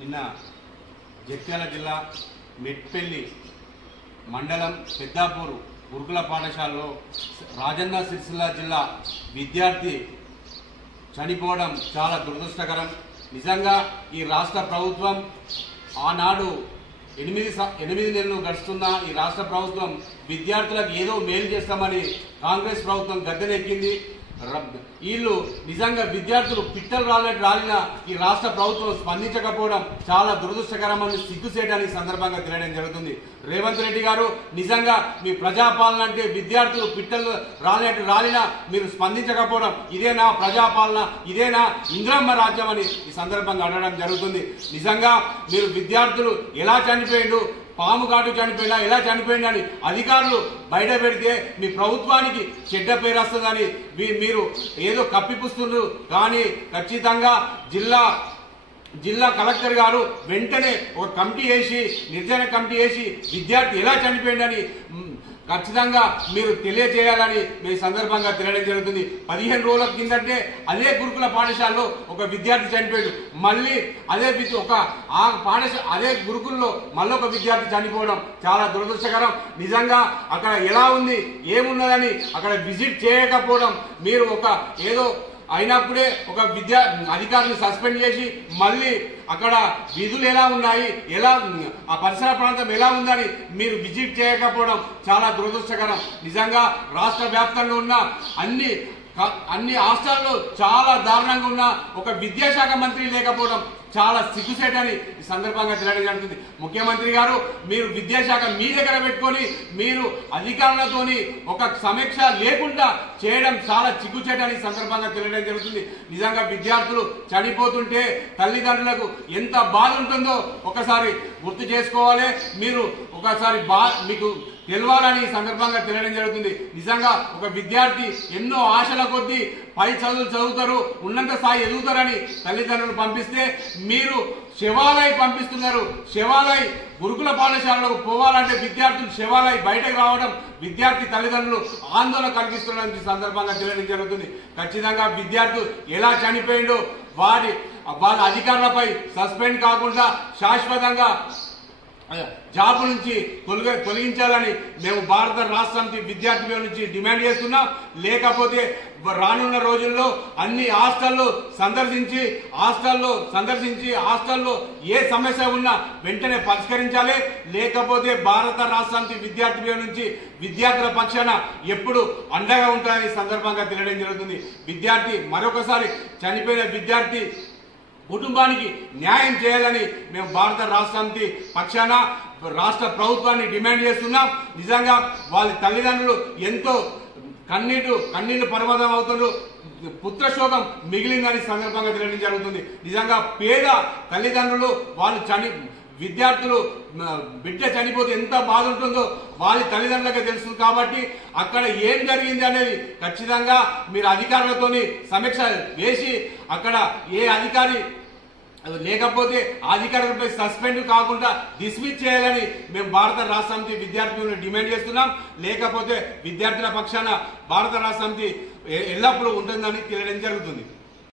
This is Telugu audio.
నిన్న జగిత్యాల జిల్లా మెట్పల్లి మండలం పెద్దాపూర్ గురుకుల పాఠశాలలో రాజన్న సిరిసిల్ల జిల్లా విద్యార్థి చనిపోవడం చాలా దురదృష్టకరం. నిజంగా ఈ రాష్ట్ర ప్రభుత్వం ఆనాడు 8 నెలలు గడుస్తున్న ఈ రాష్ట్ర ప్రభుత్వం విద్యార్థులకు ఏదో మేలు చేస్తామని కాంగ్రెస్ ప్రభుత్వం గద్దెనెక్కింది. వీళ్ళు నిజంగా విద్యార్థులు పిట్టలు రాలిన ఈ రాష్ట్ర ప్రభుత్వం స్పందించకపోవడం చాలా దురదృష్టకరమని సిగ్గుసేయడానికి సందర్భంగా తెలియడం జరుగుతుంది. రేవంత్ రెడ్డి గారు నిజంగా మీ ప్రజాపాలన అంటే విద్యార్థులు పిట్టలు రాలినా మీరు స్పందించకపోవడం ఇదేనా ప్రజాపాలన, ఇదేనా ఇంద్రమ్మ రాజ్యం అని ఈ సందర్భంగా అడగడం జరుగుతుంది. నిజంగా మీరు విద్యార్థులు ఎలా చనిపోయిండు, పాము కాటు చనిపోయినా ఎలా చనిపోయింది అని అధికారులు బయట పెడితే మీ ప్రభుత్వానికి చెడ్డ పేరు వస్తుందని మీరు ఏదో కప్పిపుస్తున్నారు. కానీ ఖచ్చితంగా జిల్లా కలెక్టర్ గారు వెంటనే ఒక కమిటీ వేసి నిర్ధారణ కమిటీ వేసి విద్యార్థి ఎలా చనిపోయిందని ఖచ్చితంగా మీరు తెలియజేయాలని మీ సందర్భంగా తెలియడం జరుగుతుంది. 15 రోజుల కిందటే అదే గురుకుల పాఠశాలలో ఒక విద్యార్థి చనిపోయాడు. మళ్ళీ అదే గురుకుల్లో మళ్ళీ ఒక విద్యార్థి చనిపోవడం చాలా దురదృష్టకరం. నిజంగా అక్కడ ఎలా ఉంది ఏమున్నదని అక్కడ విజిట్ చేయకపోవడం, మీరు ఏదో అయినప్పుడే ఒక అధికారిని సస్పెండ్ చేసి మళ్ళీ అక్కడ విధులు ఎలా ఉన్నాయి, ఎలా ఆ పరిసర ప్రాంతం ఎలా ఉందని మీరు విజిట్ చేయకపోవడం చాలా దురదృష్టకరం. నిజంగా రాష్ట్ర వ్యాప్తంగా ఉన్న అన్ని హాస్టల్లో చాలా దారుణంగా ఉన్న ఒక విద్యాశాఖ మంత్రి లేకపోవడం చాలా సిగ్గుసేటని ఈ సందర్భంగా తెలియడం జరుగుతుంది. ముఖ్యమంత్రి గారు మీరు విద్యాశాఖ మీ దగ్గర పెట్టుకొని మీరు అధికారులతోని ఒక సమీక్ష లేకుండా చేయడం చాలా సిగ్గుచేటని సందర్భంగా తెలియడం జరుగుతుంది. నిజంగా విద్యార్థులు చనిపోతుంటే తల్లిదండ్రులకు ఎంత బాధ ఉంటుందో ఒకసారి గుర్తు చేసుకోవాలి. మీరు ఒకసారి మీకు తెలవాలని సందర్భంగా తెలియడం జరుగుతుంది. నిజంగా ఒక విద్యార్థి ఎన్నో ఆశల కొద్దీ పై చదువులు చదువుతారు, ఉన్నంత స్థాయి ఎదుగుతారని తల్లిదండ్రులు పంపిస్తే మీరు శివాలయ పంపిస్తున్నారు. శివాలయ గురుకుల పాఠశాలకు పోవాలంటే విద్యార్థులు శివాలయ బయటకు రావడం విద్యార్థి తల్లిదండ్రులు ఆందోళన కలిగిస్తున్న సందర్భంగా తెలియడం జరుగుతుంది. ఖచ్చితంగా విద్యార్థులు ఎలా చనిపోయిండో వాళ్ళ అధికారులపై సస్పెండ్ కాకుండా శాశ్వతంగా జాబు నుంచి తొలగించాలని మేము భారత రాష్ట్ర సమితి విద్యార్థుల నుంచి డిమాండ్ చేస్తున్నాం. లేకపోతే రానున్న రోజుల్లో అన్ని హాస్టల్లో సందర్శించి హాస్టల్లో ఏ సమస్య ఉన్నా వెంటనే పరిష్కరించాలి. లేకపోతే భారత రాష్ట్ర సమితి విద్యార్థుల నుంచి విద్యార్థుల పక్షాన ఎప్పుడు అండగా ఉంటాయని సందర్భంగా తెలియడం జరుగుతుంది. మరొకసారి చనిపోయిన విద్యార్థి కుటుంబానికి న్యాయం చేయాలని మేము భారత రాష్ట్ర సమితి పక్షాన రాష్ట్ర ప్రభుత్వాన్ని డిమాండ్ చేస్తున్నాం. నిజంగా వాళ్ళ తల్లిదండ్రులు ఎంతో కన్నీళ్లు పరమాదం అవుతున్నారు. పుత్రశోకం మిగిలిందని సందర్భంగా తెలియడం జరుగుతుంది. నిజంగా పేద తల్లిదండ్రులు విద్యార్థులు బిడ్డ చనిపోతే ఎంత బాధ ఉంటుందో వాళ్ళ తల్లిదండ్రులకే తెలుస్తుంది. కాబట్టి అక్కడ ఏం జరిగింది అనేది ఖచ్చితంగా మీరు అధికారులతోని సమీక్ష వేసి అక్కడ ఏ అధికారి లేకపోతే అధికారులపై సస్పెండ్ కాకుండా డిస్మిస్ చేయాలని మేము భారత రాష్ట్ర సమితి విద్యార్థులను డిమాండ్ చేస్తున్నాం. లేకపోతే విద్యార్థుల పక్షాన భారత రాష్ట్ర సమితి ఎల్లప్పుడూ ఉంటుందని తెలియడం జరుగుతుంది.